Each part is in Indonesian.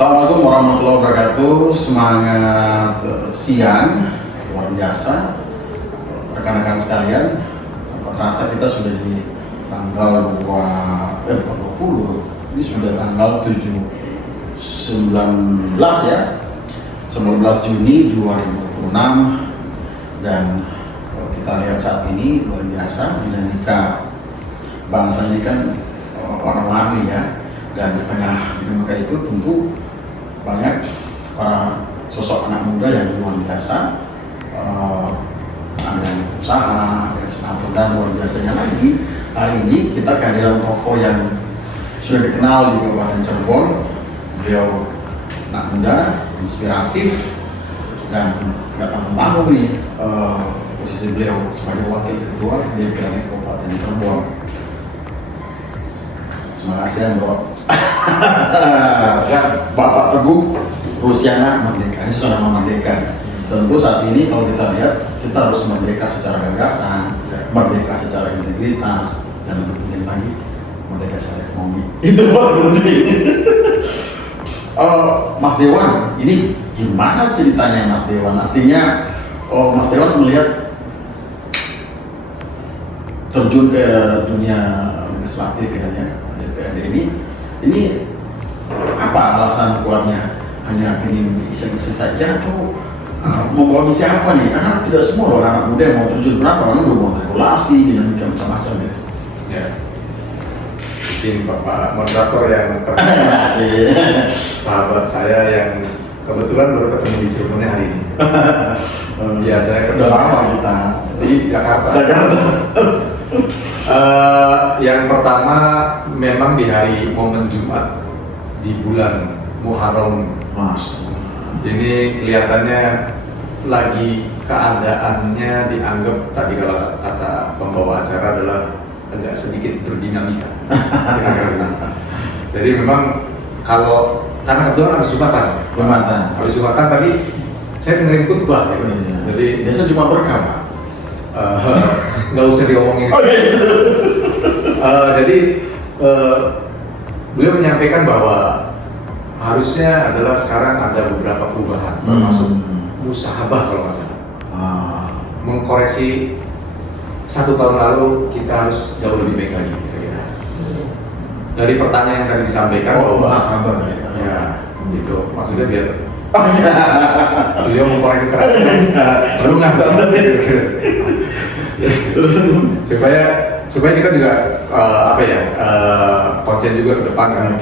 Assalamualaikum warahmatullahi wabarakatuh. Semangat siang, luar biasa rekan-rekan sekalian. Terasa kita sudah di tanggal 20, ini sudah tanggal 19 ya, 19 Juni 2026. Dan kalau kita lihat saat ini luar biasa dinamika bangsa ini kan warna-warni ya. Dan di tengah dinamika itu tentu banyak para sosok anak muda yang luar biasa, ada yang usaha, ada yang senator, dan luar biasanya lagi hari ini kita kehadiran tokoh yang sudah dikenal di Kabupaten Cirebon. Beliau anak muda, inspiratif, dan datang tamu nih posisi beliau sebagai wakil ketua DPRD Kabupaten Cirebon. Terima kasih bro. Bapak Teguh Rusiana Merdeka, ini sudah nama merdeka. Tentu saat ini kalau kita lihat, kita harus merdeka secara gagasan, merdeka secara integritas, dan lebih penting lagi merdeka secara ekonomi. Itu baru penting. Mas Dewan, ini gimana ceritanya Mas Dewan? Artinya Mas Dewan melihat terjun ke dunia legislatif ya, DPRD ini apa alasan kuatnya? Hanya ingin iseng-iseng saja atau membawa misi apa nih? Karena tidak semua orang anak muda yang mau terjun, berapa orang belum mau regulasi dan macam-macam gitu. Ya, izin Bapak moderator yang terkenal, sahabat saya yang kebetulan baru ketemu di Cirebon hari ini. Ya, saya udah lama kita di Jakarta. Yang pertama memang di hari momen Jumat di bulan Muharram, Mas. ini kelihatannya lagi keadaannya dianggap tadi kalau kata pembawa acara adalah agak sedikit berdinamika. Jadi memang kalau karena kebetulan habis Jumatan tadi saya dengerin khutbah ya. Iya. Jadi biasa cuma berkah Pak. Nggak usah diomongin. Jadi beliau menyampaikan bahwa harusnya adalah sekarang ada beberapa perubahan, termasuk musahabah kalau nggak salah. Mengkoreksi 1 tahun lalu kita harus jauh lebih baik lagi. Kira-kira. Dari pertanyaan yang tadi disampaikan bahwa sabar ya, gitu. Maksudnya biar beliau mengkoreksi baru nggak supaya kita juga konsen juga ke depan kan.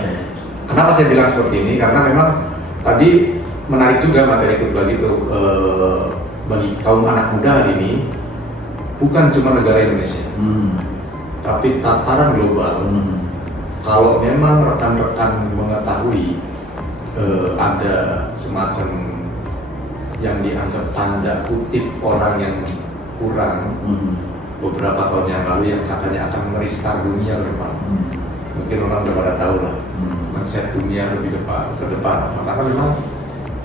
Kenapa saya bilang seperti ini? Karena memang tadi menarik juga materi khutbah itu bagi kaum anak muda hari ini, bukan cuma negara Indonesia, tapi tataran global. Kalau memang rekan-rekan mengetahui ada semacam yang dianggap tanda kutip orang yang kurang beberapa tahun yang lalu yang katanya akan meristar dunia ke depan. Mungkin orang udah pada tahu lah, men-set dunia lebih ke depan. Karena memang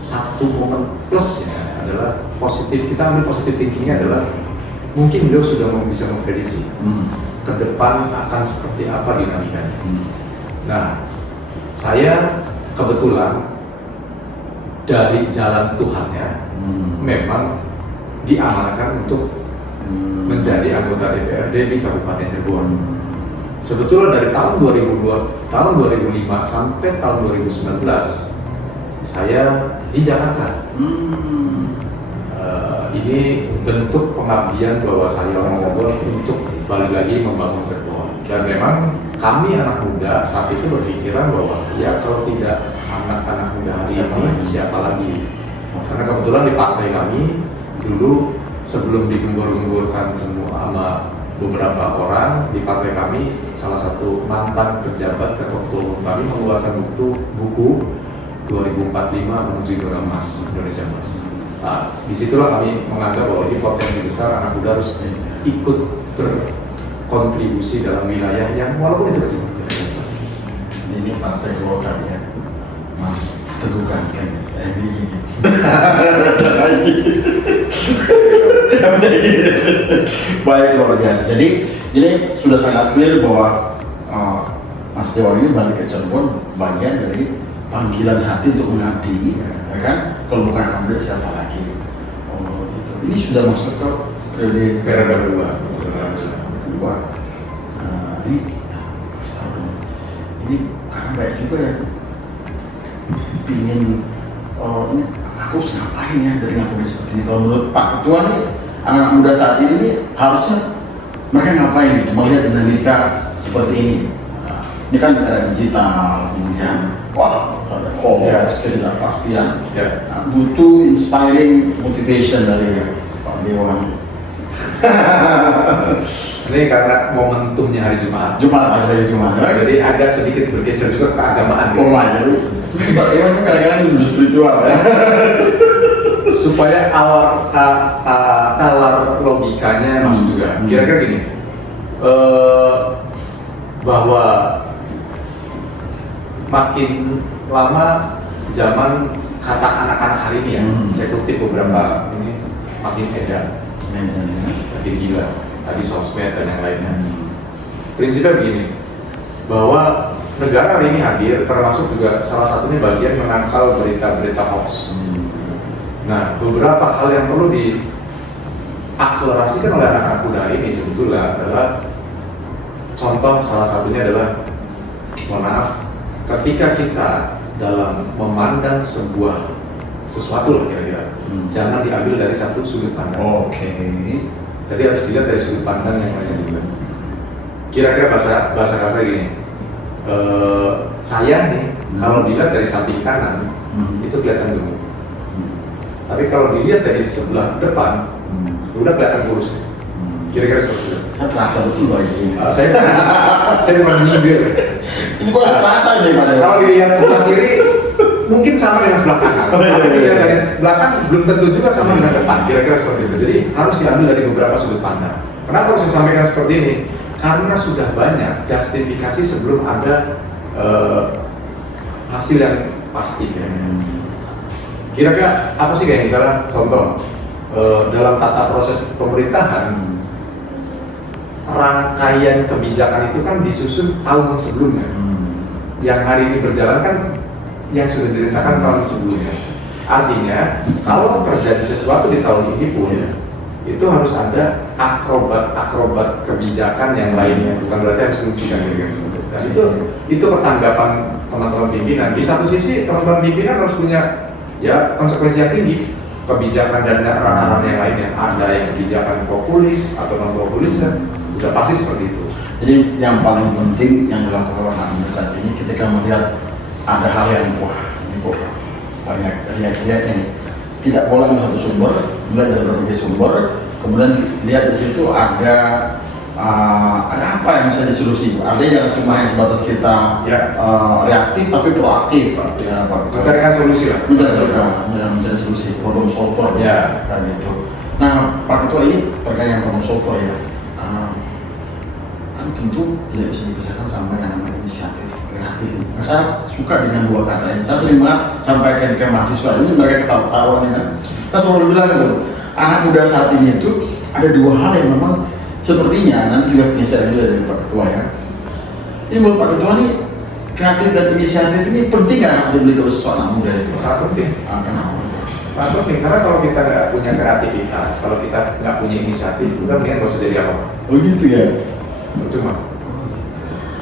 satu momen plusnya adalah positif, kita ambil positif thinkingnya adalah mungkin beliau sudah bisa memprediksi ke depan akan seperti apa dinamikanya. Nah, saya kebetulan dari jalan Tuhannya memang diamanahkan untuk menjadi anggota DPRD di Kabupaten Cirebon. Sebetulnya dari tahun 2005 sampai tahun 2019 saya di Jakarta. Ini bentuk pengabdian bahwa saya orang Cirebon untuk balik lagi membangun Cirebon. Dan memang kami anak muda saat itu berpikiran bahwa ya kalau tidak anak-anak muda hari ini siapa lagi? Karena kebetulan di partai kami dulu sebelum digembur-gemburkan semua sama beberapa orang di partai kami, salah satu mantan pejabat ketua umum kami mengeluarkan buku 2045 menuju Era Emas Indonesia Emas. Nah, disitulah kami menganggap bahwa ini potensi besar anak muda harus ikut berkontribusi dalam wilayah yang walaupun itu kecil. Ini partai Golkar ya, Mas Teguh kan baik, luar biasa. Jadi ini sudah sangat clear bahwa Mas Dewan ini balik ke Cirebon bagian dari panggilan hati untuk mengabdi, ya kan? Kalau bukan anak muda siapa lagi? Oh gitu. Ini sudah masuk ke periode kedua. Ini kasih tahu dong. Ini karena baik juga ya. Pingin ini aku harus ngapain ya dari anak muda seperti ini? Kalau menurut Pak Ketua nih, anak-anak muda saat ini harusnya mereka ngapain nih? Melihat dinamika seperti ini. Ini kan era digital, kemudian ada hoax, ketidakpastian. Butuh inspiring motivation dari Pak Dewan. Ini karena momentumnya hari Jumat. Hari Jumat. Jadi agak sedikit bergeser juga ke keagamaan. Oh my God. Pak Dewan kan kadang-kadang lebih spiritual ya. Supaya nalar logikanya masuk juga. Kira-kira gini, bahwa makin lama zaman kata anak-anak hari ini ya, saya kutip beberapa ini makin edan, makin gila, tadi sosmed dan yang lainnya. Prinsipnya begini, bahwa negara hari ini hadir, termasuk juga salah satunya bagian menangkal berita-berita hoax. Nah, beberapa hal yang perlu diakselerasikan oleh anak-anak muda hari ini sebetulnya adalah, contoh salah satunya adalah, mohon maaf, ketika kita dalam memandang sesuatu lah kira-kira, jangan diambil dari satu sudut pandang. Jadi harus dilihat dari sudut pandang yang lainnya juga. Kira-kira bahasa kasar gini, saya nih kalau dilihat dari samping kanan itu kelihatan gemuk, tapi kalau dilihat dari sebelah depan udah kelihatan kurus. Kira-kira seperti itu. Terasa betul Pak ini. Saya memang nyindir. Ini kok terasa nih Pak. Kalau dilihat sebelah kiri mungkin sama dengan sebelah kanan. Tapi dilihat dari belakang belum tentu juga sama dengan depan. Kira-kira seperti itu. Jadi harus diambil dari beberapa sudut pandang. Kenapa harus saya sampaikan seperti ini? Karena sudah banyak justifikasi sebelum ada hasil yang pasti. Kira-kira apa sih kayak misalnya contoh dalam tata proses pemerintahan, rangkaian kebijakan itu kan disusun tahun sebelumnya. Yang hari ini berjalan kan yang sudah direncanakan tahun sebelumnya. Artinya kalau terjadi sesuatu di tahun ini pun itu harus ada akrobat kebijakan yang lainnya, bukan berarti harus mencikan gitu. Dan itu ketanggapan teman-teman pimpinan. Di satu sisi teman-teman pimpinan harus punya ya konsekuensi yang tinggi. Kebijakan dan ranah-ranah yang lainnya, ada yang kebijakan populis atau non populis, sudah pasti seperti itu. Jadi yang paling penting yang dilakukan anak muda saat ini ketika melihat ada hal yang ini kok banyak riak-riak ini, tidak boleh satu sumber, mulai dari berbagai sumber, kemudian lihat di situ ada apa yang bisa disolusi. Artinya jangan cuma yang sebatas kita reaktif tapi proaktif. Artinya apa? Mencarikan solusi lah. Mencari solusi, problem solver kayak gitu. Nah Pak Ketua ini terkait dengan problem solver ya, kan tentu tidak bisa dipisahkan sama yang namanya inisiatif kreatif. Nah, saya suka dengan dua kata ini. Saya sering banget sampaikan ke mahasiswa ini, mereka ketawa-tawa nih kan. Kita selalu bilang itu anak muda saat ini itu ada dua hal yang memang sepertinya nanti juga pengesahan juga dari Pak Ketua ya. Ini menurut Pak Ketua ini kreatif dan inisiatif ini penting nggak dibeli terus soal anak muda itu? Sangat penting. Kenapa? Sangat penting karena kalau kita nggak punya kreativitas, kalau kita nggak punya inisiatif, udah mendingan nggak usah jadi apa. Oh gitu ya. Percuma.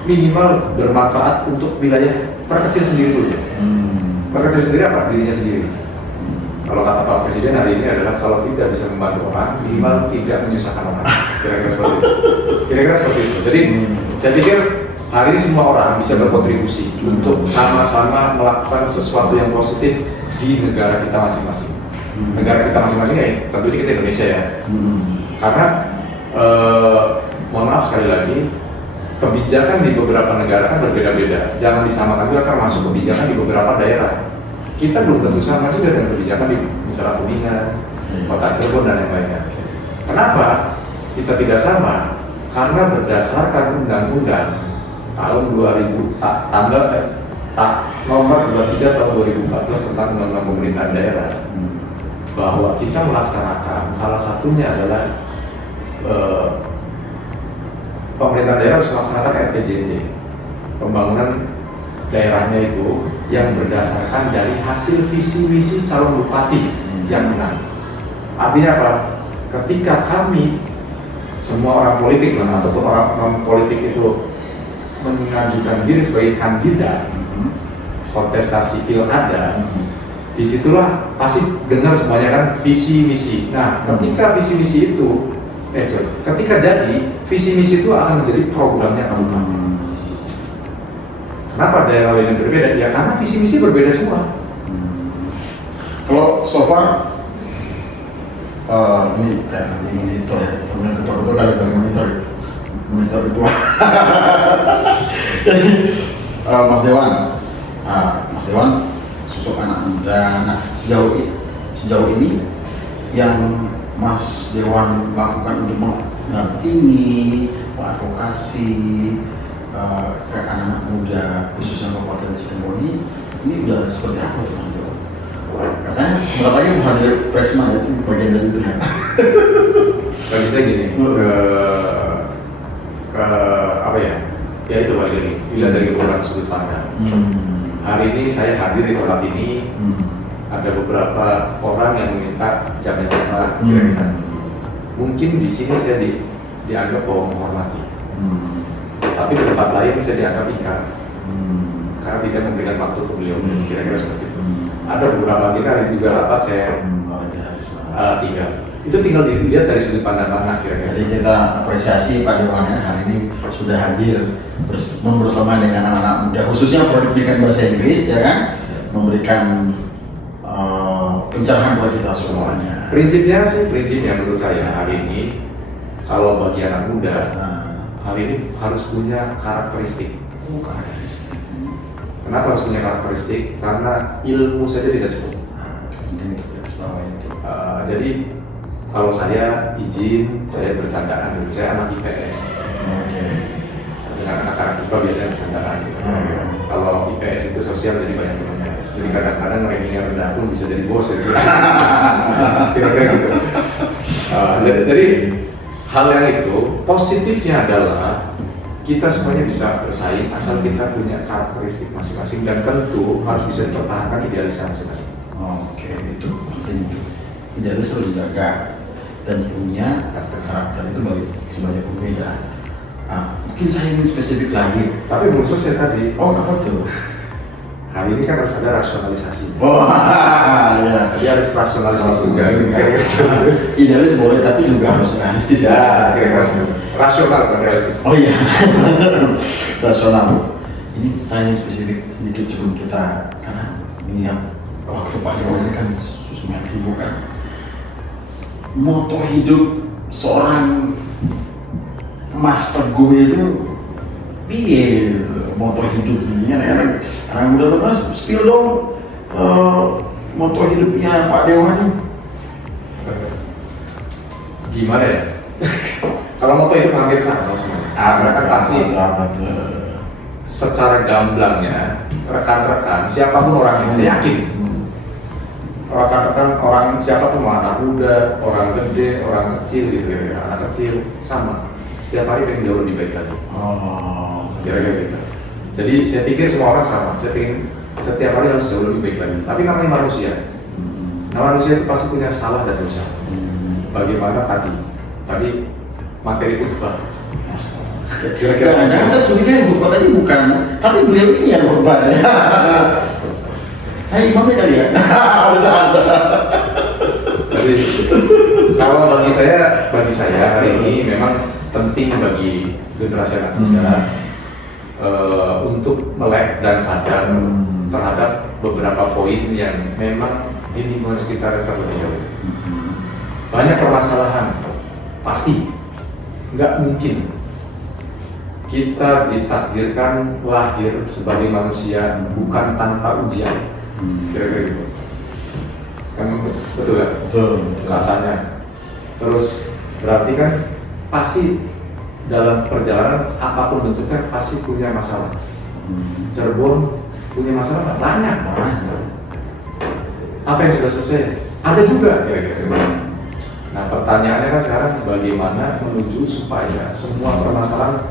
Minimal bermanfaat untuk wilayah terkecil sendiri dulu. Terkecil sendiri apa? Dirinya sendiri. Kalau kata Pak Presiden hari ini adalah kalau tidak bisa membantu orang, minimal tidak menyusahkan orang. Kira-kira seperti itu. Kira-kira seperti itu. Jadi saya pikir hari ini semua orang bisa berkontribusi untuk sama-sama melakukan sesuatu yang positif di negara kita masing-masing. Negara kita masing-masing ya, tentunya kita Indonesia ya. Karena mohon maaf sekali lagi, kebijakan di beberapa negara kan berbeda-beda. Jangan disamakan juga termasuk kebijakan di beberapa daerah. Kita belum tentu sama juga dengan kebijakan di misalnya Kuningan, Kota Cirebon dan yang lainnya. Kenapa kita tidak sama? Karena berdasarkan undang-undang tahun 2000 nomor 23 tahun 2014 tentang undang-undang pemerintahan daerah, bahwa kita melaksanakan salah satunya adalah pemerintahan daerah harus melaksanakan RPJMD, pembangunan daerahnya itu yang berdasarkan dari hasil visi misi calon bupati yang menang. Artinya apa? Ketika kami semua orang politik lah ataupun orang non politik itu mengajukan diri sebagai kandidat kontestasi pilkada, disitulah pasti dengar semuanya kan visi misi. Nah, ketika visi misi itu, ketika jadi visi misi itu akan menjadi programnya kabupaten. Kenapa daerah lain yang berbeda? Ya karena visi misi berbeda semua. Kalau so far ini kayak monitor ya, sebenarnya ketua-ketua kali monitor itu, monitor itu. Jadi Mas Dewan, sosok anak muda. Nah, sejauh ini yang Mas Dewan lakukan untuk mendampingi, mengadvokasi ke anak-anak muda khususnya Kabupaten Cirebon ini udah seperti apa tuh Mas Dewan? Katanya sebentar lagi mau hadir Presma, itu bagian dari itu ya. Bagi saya gini, ke apa ya? Ya itu balik lagi, dilihat dari beberapa sudut pandang. Hari ini saya hadir di tempat ini, ada beberapa orang yang meminta jabatan kira-kira. Mungkin di sini saya dianggap bahwa menghormati, tapi di tempat lain saya dianggap ikan, karena tidak memberikan waktu ke beliau, kira-kira seperti itu. Ada beberapa kita hari ini juga rapat saya itu tinggal dilihat dari sudut pandang mana kira-kira. Jadi kita apresiasi Pak Dewan ya, hari ini sudah hadir bersama dengan anak-anak muda, khususnya pendidikan bahasa Inggris ya kan, memberikan pencerahan buat kita semuanya. Prinsipnya menurut saya hari ini kalau bagi anak muda hari ini harus punya karakteristik. Kenapa harus punya karakteristik? Karena ilmu saja tidak cukup. Jadi kalau saya izin, saya bercandaan dulu, saya anak IPS. Dengan anak-anak IPA biasanya bercandaan. Kalau IPS itu sosial jadi banyak temannya. Jadi kadang-kadang rankingnya rendah pun bisa jadi bos ya. Kira-kira gitu. Jadi hal yang itu positifnya adalah kita semuanya bisa bersaing asal kita punya karakteristik masing-masing dan tentu harus bisa dipertahankan idealisnya masing-masing. Oke, itu penting. Idealis harus dijaga dan punya karakter itu sebagai pembeda. Mungkin saya ingin spesifik lagi. Tapi belum selesai tadi. Oh, apa tuh? Hari ini kan harus ada rasionalisasi. Ya. Dia harus rasionalisasi juga. Idealis boleh, tapi juga harus realistis ya. Kira-kira rasional bukan realistis. Oh iya, rasional. Ini saya ingin spesifik sedikit sebelum kita, karena mengingat waktu Pak Dewan ini kan semuanya sibuk kan. Moto hidup seorang Mas Teguh itu piye moto hidup ini kan anak muda Mas spill dong moto hidupnya Pak Dewan ini gimana ya? Kalau moto hidup hampir sama semuanya. Kan pasti secara gamblangnya rekan-rekan siapapun orangnya saya yakin rekan-rekan orang siapapun anak muda, orang gede, orang kecil gitu ya, anak kecil sama setiap hari pengen jauh lebih baik lagi. Kira-kira gitu. Jadi saya pikir semua orang sama, saya pengen setiap hari harus jauh lebih baik lagi. Tapi namanya manusia, manusia itu pasti punya salah dan dosa. Bagaimana tadi materi khutbah. Kira-kira saya curiga yang khutbah tadi bukan, tapi beliau ini yang khutbah ya. Saya imamnya kali ya. Jadi kalau bagi saya hari ini memang penting bagi generasi anak muda untuk melek dan sadar terhadap beberapa poin yang memang di lingkungan sekitar terlebih dahulu. Banyak permasalahan pasti nggak mungkin kita ditakdirkan lahir sebagai manusia bukan tanpa ujian. Kira-kira gitu kan, betul kan? Betul. Katanya terus berarti kan pasti dalam perjalanan apapun bentuknya pasti punya masalah. Cirebon punya masalah banyak. Apa yang sudah selesai? Ada juga kira-kira. Nah pertanyaannya kan sekarang bagaimana menuju supaya semua permasalahan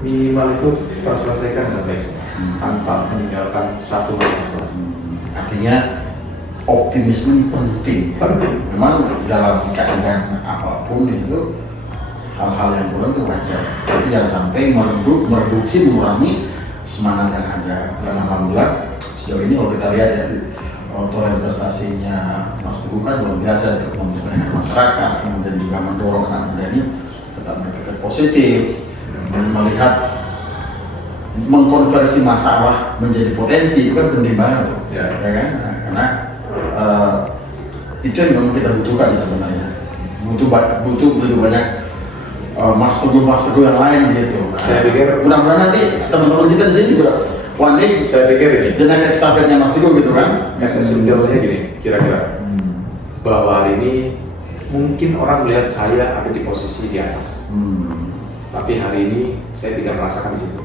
minimal itu terselesaikan dengan baik. tanpa meninggalkan satu masalah. Artinya optimisme penting. Memang dalam keadaan apapun itu hal-hal yang kurang itu wajar. Tapi jangan sampai mereduksi, mengurangi semangat yang ada. Dan alhamdulillah sejauh ini kalau kita lihat ya, total prestasinya Mas Teguh kan luar biasa untuk memperkenalkan masyarakat, kemudian juga mendorong anak muda ini tetap berpikir positif, melihat mengkonversi masalah menjadi potensi itu kan penting banget tuh, ya kan? Nah, karena itu yang memang kita butuhkan ya sebenarnya. Butuh lebih banyak Mas Teguh yang lain gitu. Saya pikir mudah-mudahan nanti teman-teman kita di sini juga one day saya pikir ini the next estafetnya Mas Teguh gitu kan. Esensialnya gini, kira-kira bahwa hari ini mungkin orang melihat saya ada di posisi di atas, tapi hari ini saya tidak merasakan di situ.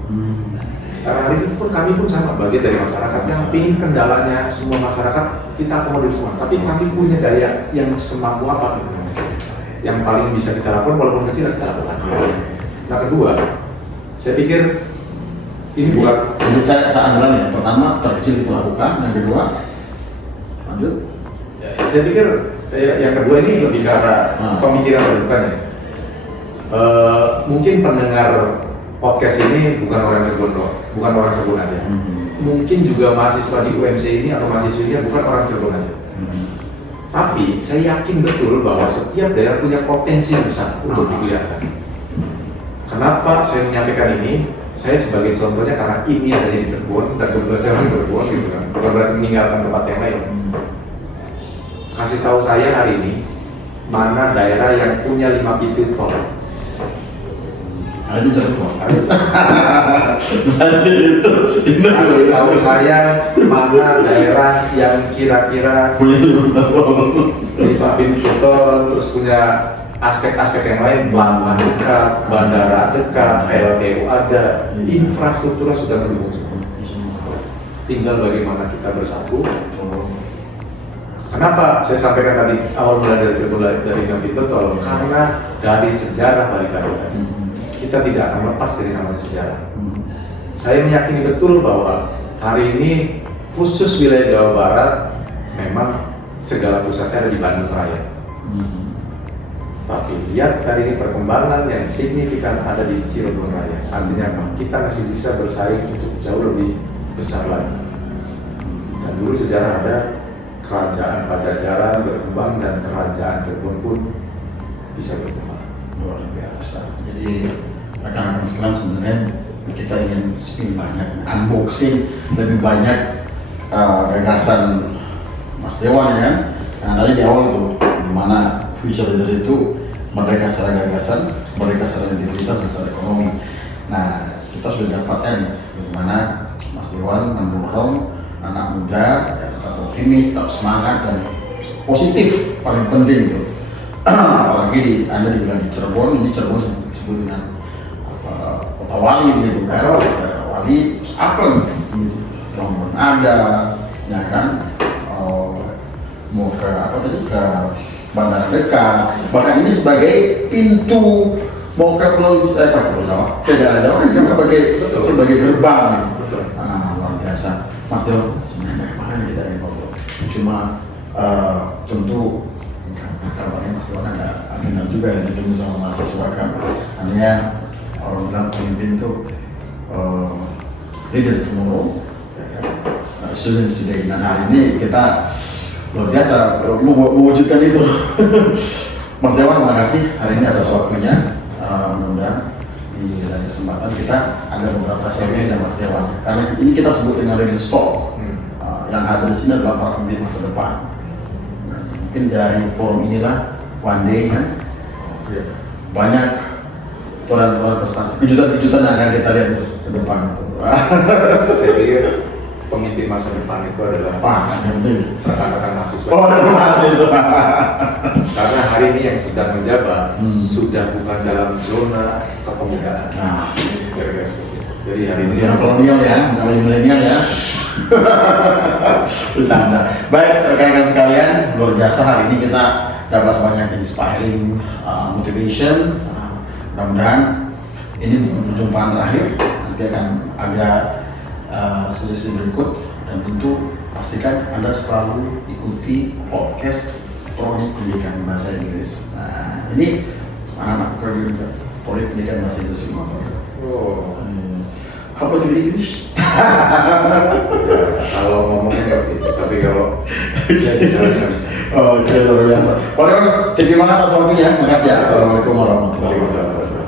Karena hari ini pun kami pun sama, bagian dari masyarakat yang ingin kendalanya semua masyarakat kita akomodir semua, tapi kami punya daya yang semampu apa gitu. Yang paling bisa kita lakukan walaupun kecil kita lakukan. Nah kedua, saya pikir ini bukan. Jadi saya andalan ya, pertama terkecil kita lakukan, yang kedua lanjut. Saya pikir yang kedua ini lebih ke arah pemikiran terbuka. Mungkin pendengar podcast ini bukan orang Cirebon loh, bukan orang Cirebon aja. Mungkin juga mahasiswa di UMC ini atau mahasiswinya bukan orang Cirebon aja. Tapi saya yakin betul bahwa setiap daerah punya potensi yang besar untuk digunakan. Kenapa saya menyampaikan ini? Saya sebagai contohnya karena ini ada di Cirebon dan kebetulan saya orang Cirebon gitu kan, bukan berarti meninggalkan tempat yang lain. Kasih tahu saya hari ini mana daerah yang punya 5 pintu tol. Ada di Cirebon. Kasih tahu saya mana daerah yang kira-kira punya 5 pintu tol, terus punya aspek-aspek yang lain, pelabuhan dekat, bandara dekat, PLTU ada, infrastrukturnya sudah mendukung semua. Tinggal bagaimana kita bersatu. Kenapa saya sampaikan tadi awal mulai dari Cirebon dari 5 pintu tol? Karena dari sejarah balik lagi. Kita tidak akan lepas dari namanya sejarah. Saya meyakini betul bahwa hari ini khusus wilayah Jawa Barat memang segala pusatnya ada di Bandung Raya. Tapi lihat hari ini perkembangan yang signifikan ada di Cirebon Raya. Artinya apa? Kita masih bisa bersaing untuk jauh lebih besar lagi. Dan dulu sejarah ada kerajaan Pajajaran berkembang dan kerajaan Cirebon pun bisa berkembang. Luar biasa. Jadi rekan-rekan sekalian sebenarnya kita ingin spin banyak, unboxing lebih banyak gagasan Mas Dewan ya kan. Karena tadi di awal itu gimana future leader itu mereka secara gagasan, mereka secara integritas dan secara ekonomi. Nah kita sudah dapatkan bagaimana Mas Dewan mendorong anak muda ya, tetap optimis, tetap semangat dan positif, paling penting itu. Apalagi Anda dibilang di Cirebon, ini Cirebon disebut dengan kota wali gitu kan, wali terus apa gitu, Rombon ada, ya kan, mau ke apa tadi ke bandara dekat, bahkan ini sebagai pintu mau ke Pulau Jawa, ke daerah Jawa kan sebagai gerbang. Luar biasa, Mas Dewa, sebenarnya banyak kita ini kalau cuma tentu kabarnya Mas Dewan ada agenda juga yang ditunggu sama mahasiswa kan. Artinya orang bilang pemimpin itu leader tomorrow, students today. Nah hari ini kita luar biasa mewujudkan itu. Mas Dewan, terima kasih hari ini atas waktunya. Mudah-mudahan di lain kesempatan kita ada beberapa series ya Mas Dewan. Karena ini kita sebut dengan ready stock. Yang ada di sini adalah para pemimpin masa depan. Mungkin dari forum inilah one day kan banyak toran-toran prestasi, kejutan-kejutan yang akan kita lihat ke depan itu. Saya pikir pemimpin masa depan itu adalah rekan-rekan mahasiswa. Mahasiswa. Karena hari ini yang sedang menjabat sudah bukan dalam zona kepemudaan. Kira-kira seperti itu. Jadi hari ini yang kolonial ya, bukan milenial ya. Bercanda. Baik rekan-rekan sekalian, luar biasa hari ini kita dapat banyak inspiring motivation. Mudah-mudahan ini bukan perjumpaan terakhir, nanti akan ada sesi berikut, dan tentu pastikan Anda selalu ikuti podcast Prodi Pendidikan Bahasa Inggris. Nah, ini anak-anak Prodi Pendidikan Bahasa Inggris semua. Oh. Apa itu English? Ya, kalau ngomongnya nggak gitu, tapi kalau saya bicaranya nggak bisa. Oke, luar biasa. Oke, thank you banget atas waktunya. Makasih ya. Assalamualaikum warahmatullahi wabarakatuh.